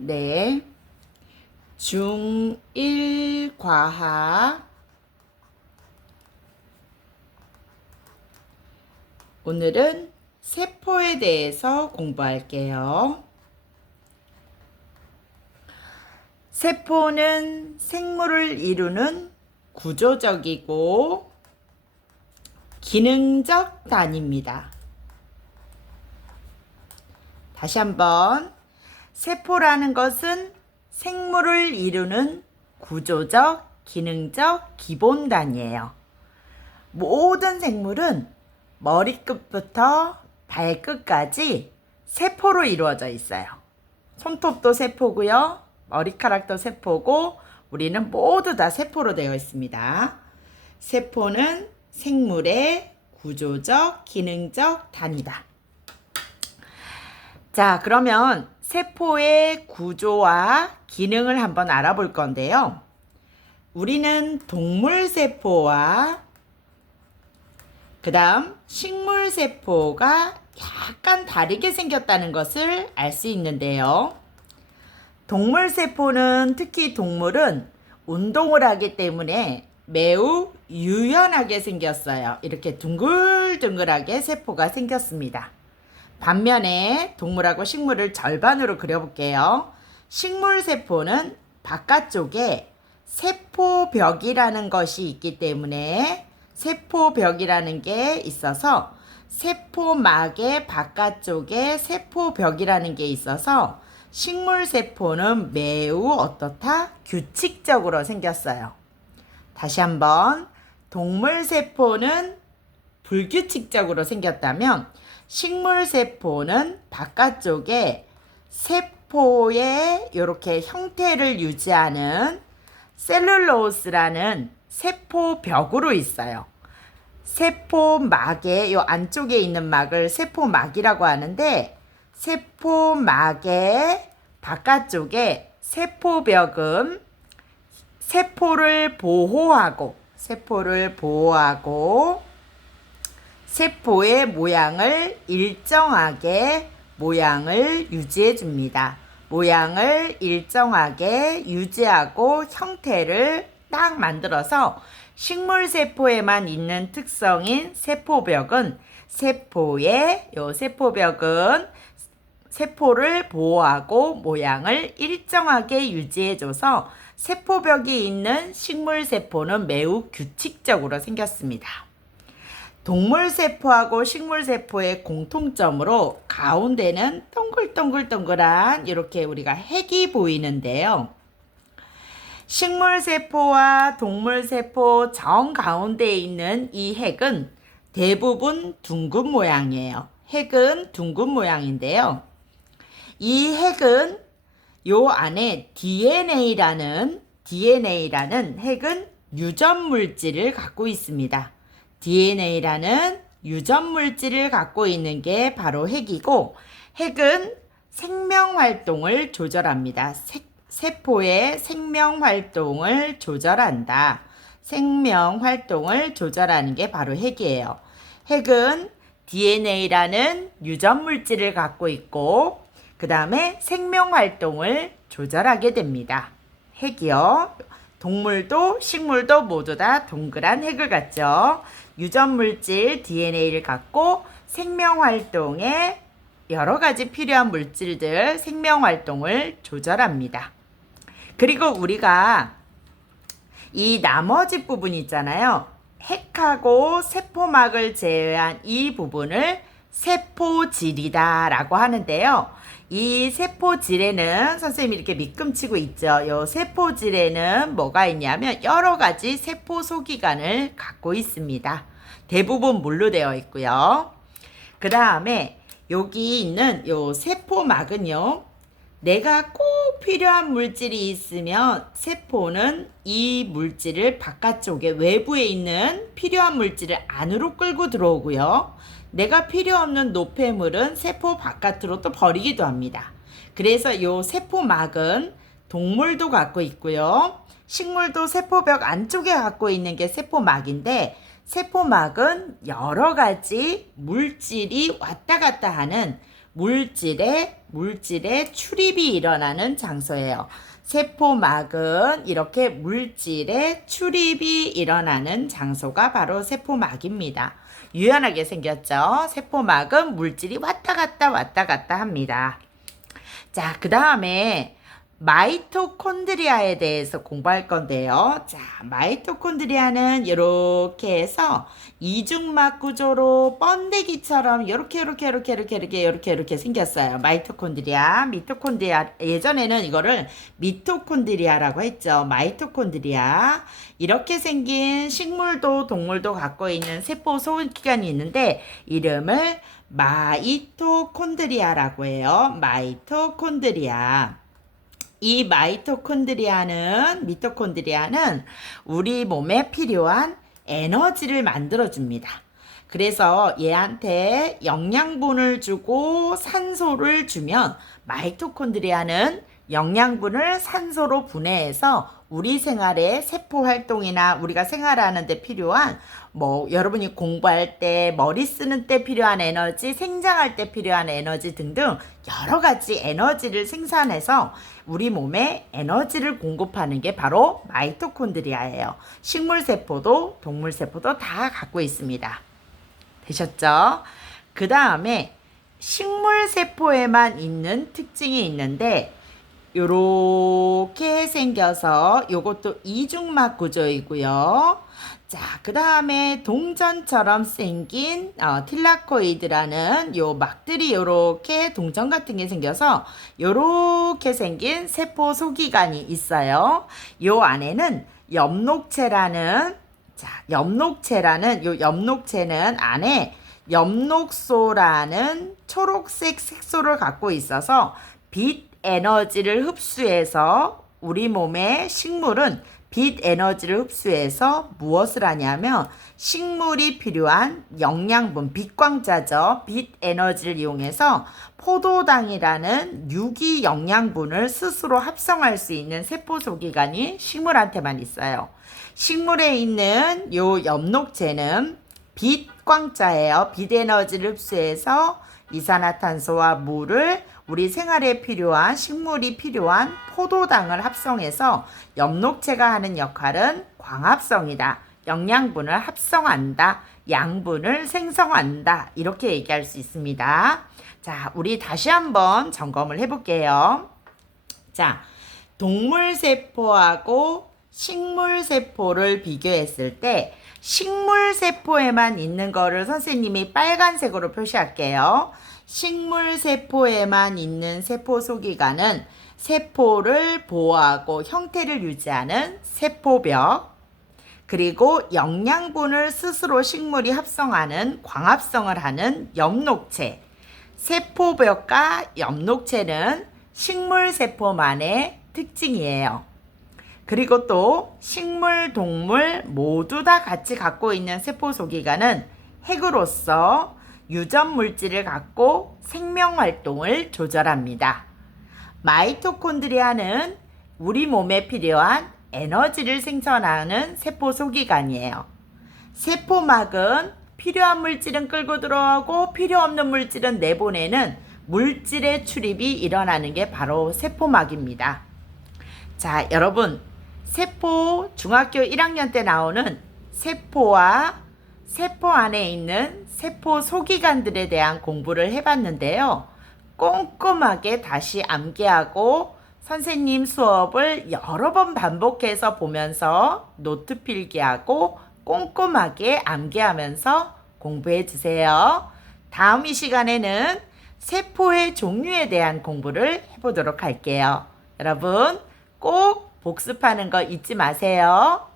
네. 중1 과학. 오늘은 세포에 대해서 공부할게요. 세포는 생물을 이루는 구조적이고 기능적 단위입니다. 다시 한번. 세포라는 것은 생물을 이루는 구조적, 기능적 기본 단위예요. 모든 생물은 머리끝부터 발끝까지 세포로 이루어져 있어요. 손톱도 세포고요. 머리카락도 세포고 우리는 모두 다 세포로 되어 있습니다. 세포는 생물의 구조적, 기능적 단위다. 자, 그러면 세포의 구조와 기능을 한번 알아볼 건데요. 우리는 동물세포와 그 다음 식물세포가 약간 다르게 생겼다는 것을 알 수 있는데요. 동물세포는 특히 동물은 운동을 하기 때문에 매우 유연하게 생겼어요. 이렇게 둥글둥글하게 세포가 생겼습니다. 반면에 동물하고 식물을 절반으로 그려볼게요. 식물세포는 바깥쪽에 세포벽이라는 것이 있기 때문에 세포벽이라는 게 있어서 세포막의 바깥쪽에 세포벽이라는 게 있어서 식물세포는 매우 어떻다? 규칙적으로 생겼어요. 다시 한번. 동물세포는 불규칙적으로 생겼다면 식물세포는 바깥쪽에 세포의 이렇게 형태를 유지하는 셀룰로스라는 세포벽으로 있어요. 세포막의 요 안쪽에 있는 막을 세포막이라고 하는데 세포막의 바깥쪽에 세포벽은 세포를 보호하고 세포의 모양을 일정하게 모양을 유지해 줍니다. 모양을 일정하게 유지하고 형태를 딱 만들어서 식물세포에만 있는 특성인 세포벽은 세포벽은 세포를 보호하고 모양을 일정하게 유지해줘서 세포벽이 있는 식물세포는 매우 규칙적으로 생겼습니다. 동물세포하고 식물세포의 공통점으로 가운데는 동글동글동글한 이렇게 우리가 핵이 보이는데요. 식물세포와 동물세포 정가운데에 있는 이 핵은 대부분 둥근 모양이에요. 핵은 둥근 모양인데요. 이 핵은 요 안에 DNA라는 핵은 유전물질을 갖고 있습니다. DNA라는 유전물질을 갖고 있는 게 바로 핵이고, 핵은 생명활동을 조절합니다. 세포의 생명활동을 조절한다. 생명활동을 조절하는 게 바로 핵이에요. 핵은 DNA라는 유전물질을 갖고 있고 그 다음에 생명활동을 조절하게 됩니다. 핵이요. 동물도 식물도 모두 다 동그란 핵을 갖죠. 유전물질 DNA를 갖고 생명활동에 여러 가지 필요한 물질들 생명활동을 조절합니다. 그리고 우리가 이 나머지 부분 있잖아요. 핵하고 세포막을 제외한 이 부분을 세포질이다 라고 하는데요. 이 세포질에는 선생님이 이렇게 밑금치고 있죠. 이 세포질에는 뭐가 있냐면 여러 가지 세포 소기관을 갖고 있습니다. 대부분 물로 되어 있고요. 그 다음에 여기 있는 이 세포막은요. 내가 꼭 필요한 물질이 있으면 세포는 이 물질을 바깥쪽에 외부에 있는 필요한 물질을 안으로 끌고 들어오고요. 내가 필요 없는 노폐물은 세포 바깥으로 또 버리기도 합니다. 그래서 이 세포막은 동물도 갖고 있고요. 식물도 세포벽 안쪽에 갖고 있는 게 세포막인데 세포막은 여러 가지 물질이 왔다 갔다 하는 물질의 출입이 일어나는 장소예요. 세포막은 이렇게 물질의 출입이 일어나는 장소가 바로 세포막입니다. 유연하게 생겼죠? 세포막은 물질이 왔다 갔다 합니다. 자, 그 다음에 마이토콘드리아에 대해서 공부할 건데요. 자, 마이토콘드리아는 이렇게 해서 이중막 구조로 번데기처럼 이렇게 생겼어요. 미토콘드리아. 예전에는 이거를 미토콘드리아라고 했죠. 마이토콘드리아. 이렇게 생긴 식물도 동물도 갖고 있는 세포 소기관이 있는데 이름을 마이토콘드리아라고 해요. 마이토콘드리아. 이 미토콘드리아는 우리 몸에 필요한 에너지를 만들어줍니다. 그래서 얘한테 영양분을 주고 산소를 주면 마이토콘드리아는 영양분을 산소로 분해해서 우리 생활의 세포 활동이나 우리가 생활하는 데 필요한 여러분이 공부할 때, 머리 쓰는 때 필요한 에너지, 생장할 때 필요한 에너지 등등 여러 가지 에너지를 생산해서 우리 몸에 에너지를 공급하는 게 바로 마이토콘드리아예요. 식물세포도 동물세포도 다 갖고 있습니다. 되셨죠? 그 다음에 식물세포에만 있는 특징이 있는데 요렇게 생겨서 요것도 이중막 구조이고요. 자, 그 다음에 동전처럼 생긴 틸라코이드라는 요 막들이 요렇게 동전 같은 게 생겨서 요렇게 생긴 세포 소기관이 있어요. 요 안에는 엽록체라는 엽록체는 안에 엽록소라는 초록색 색소를 갖고 있어서 빛 에너지를 흡수해서 우리 몸의 식물은 빛 에너지를 흡수해서 무엇을 하냐면 식물이 필요한 영양분, 빛광자죠. 빛 에너지를 이용해서 포도당이라는 유기 영양분을 스스로 합성할 수 있는 세포 소기관이 식물한테만 있어요. 식물에 있는 요 엽록체는 빛광자예요. 빛 에너지를 흡수해서 이산화탄소와 물을 우리 생활에 필요한 식물이 필요한 포도당을 합성해서 엽록체가 하는 역할은 광합성이다. 영양분을 합성한다. 양분을 생성한다. 이렇게 얘기할 수 있습니다. 자, 우리 다시 한번 점검을 해볼게요. 자, 동물세포하고 식물세포를 비교했을 때 식물세포에만 있는 거를 선생님이 빨간색으로 표시할게요. 식물세포에만 있는 세포 소기관은 세포를 보호하고 형태를 유지하는 세포벽, 그리고 영양분을 스스로 식물이 합성하는 광합성을 하는 엽록체. 세포벽과 엽록체는 식물세포만의 특징이에요. 그리고 또 식물, 동물 모두 다 같이 갖고 있는 세포 소기관은 핵으로서 유전 물질을 갖고 생명 활동을 조절합니다. 마이토콘드리아는 우리 몸에 필요한 에너지를 생산하는 세포 소기관이에요. 세포막은 필요한 물질은 끌고 들어가고 필요 없는 물질은 내보내는 물질의 출입이 일어나는 게 바로 세포막입니다. 자, 여러분, 중학교 1학년 때 나오는 세포와 세포 안에 있는 세포 소기관들에 대한 공부를 해봤는데요. 꼼꼼하게 다시 암기하고 선생님 수업을 여러 번 반복해서 보면서 노트 필기하고 꼼꼼하게 암기하면서 공부해 주세요. 다음 이 시간에는 세포의 종류에 대한 공부를 해보도록 할게요. 여러분 꼭 복습하는 거 잊지 마세요.